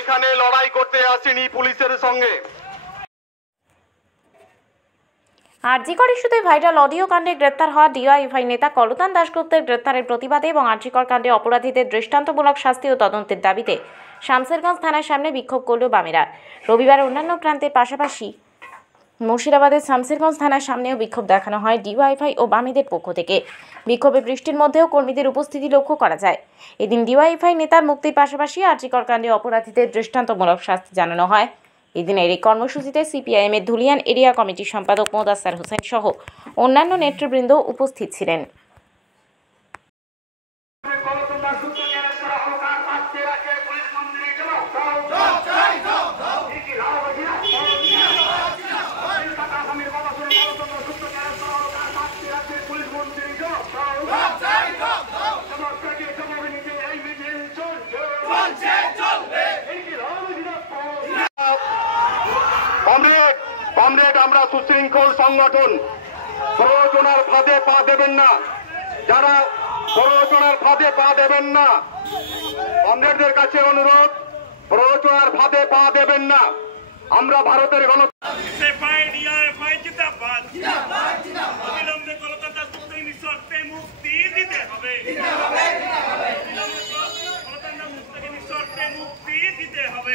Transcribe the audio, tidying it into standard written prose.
এখানে লড়াই করতে আসেনি পুলিশের সঙ্গে। আরজিকর ইস্যুতে ভাইরাল অডিও কাণ্ডে গ্রেপ্তার হওয়া ডিওয়াইএফআই নেতা কলতান দাশগুপ্তের গ্রেপ্তারের প্রতিবাদে এবং আরজিকর কাণ্ডে অপরাধীদের দৃষ্টান্তমূলক শাস্তি ও তদন্তের দাবিতে শামসেরগঞ্জ থানার সামনে বিক্ষোভ করল বামেরা। রবিবার অন্যান্য প্রান্তের পাশাপাশি মুর্শিদাবাদের শামসেরগঞ্জ থানার সামনেও বিক্ষোভ দেখানো হয় ডিওয়াইএফআই ও বামেদের পক্ষ থেকে। বিক্ষোভে বৃষ্টির মধ্যেও কর্মীদের উপস্থিতি লক্ষ্য করা যায়। এদিন ডিওয়াইএফআই নেতার মুক্তির পাশাপাশি আরজিকর কাণ্ডে অপরাধীদের দৃষ্টান্তমূলক শাস্তি জানানো হয়। এদিনের এই কর্মসূচিতে সিপিআইএমের ধুলিয়ান এরিয়া কমিটির সম্পাদক মোদাস্সার হোসেন সহ অন্যান্য নেতৃবৃন্দ উপস্থিত ছিলেন। কমরেড, আমরা সুশৃঙ্খল সংগঠন, প্ররোচনার ফাঁদে পা দেবেন না। যারা প্ররোচনার ফাঁদে পা দেবেন না, কমরেডদের কাছে অনুরোধ, প্ররোচনার ফাঁদে পা দেবেন না। আমরা ভারতের মুক্তি দিতে হবে।